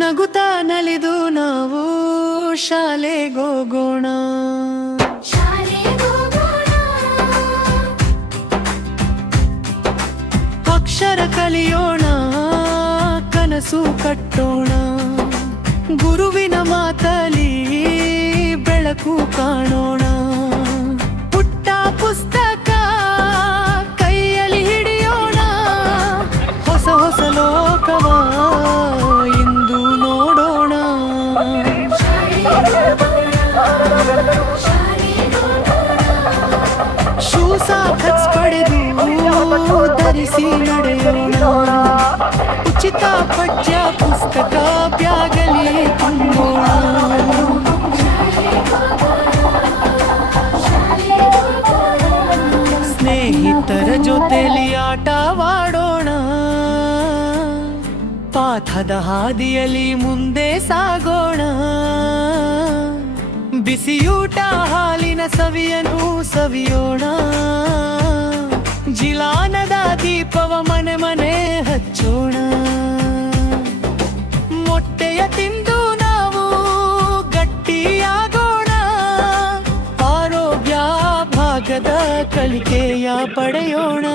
ನಗುತ್ತಾ ನಲಿದು ನಾವು ಶಾಲೆಗೋಗೋಣ. ಅಕ್ಷರ ಕಲಿಯೋಣ, ಕನಸು ಕಟ್ಟೋಣ, ಗುರುವಿನ ಮಾತಲಿ ಬೆಳಕು ಕಾಣೋಣ. ಪುಟ್ಟ ಪುಸ್ತಕ ಕೈಯಲ್ಲಿ ಹಿಡಿಯೋಣ, ಹೊಸ ಹೊಸ ಲೋಕವ ಇಂದು ನೋಡೋಣ. ಶೂ ಸಾಕ್ಸ್ ಪಡೆದು ಧರಿಸಿ ನಡೆಯೋಣ. ಉಚಿತ ಪಠ್ಯ ಪುಸ್ತಕ ಬ್ಯಾಗಲಿ ತುಂಬೋಣ. ಸ್ನೇಹಿತರ ಜೊತೆಲಿ ಆಟವಾಡೋಣ, ಪಾಠದ ಹಾದಿಯಲ್ಲಿ ಮುಂದೆ ಸಾಗೋಣ. ಬಿಸಿಯೂಟ ಹಾಲಿನ ಸವಿಯನ್ನು ಸವಿಯೋಣ. ಜಿಲಾನದ ದೀಪವ ಮನೆ ಮನೆ ಹಚ್ಚೋಣ. ಮೊಟ್ಟೆಯ ತಿಂದು ನಾವು ಗಟ್ಟಿಯಾಗೋಣ. ಆರೋಗ್ಯ ಭಾಗದ ಕಲಿಕೆಯ ಪಡೆಯೋಣ.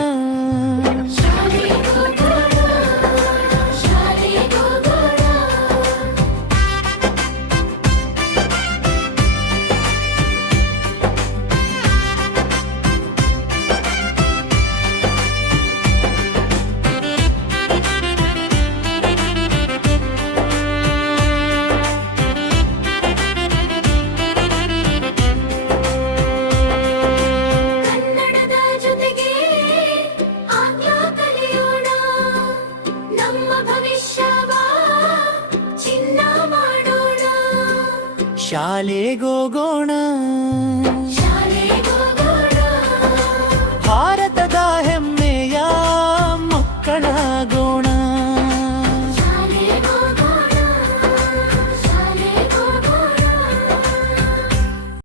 ಶಾಲೆಗೋಗೋಣ.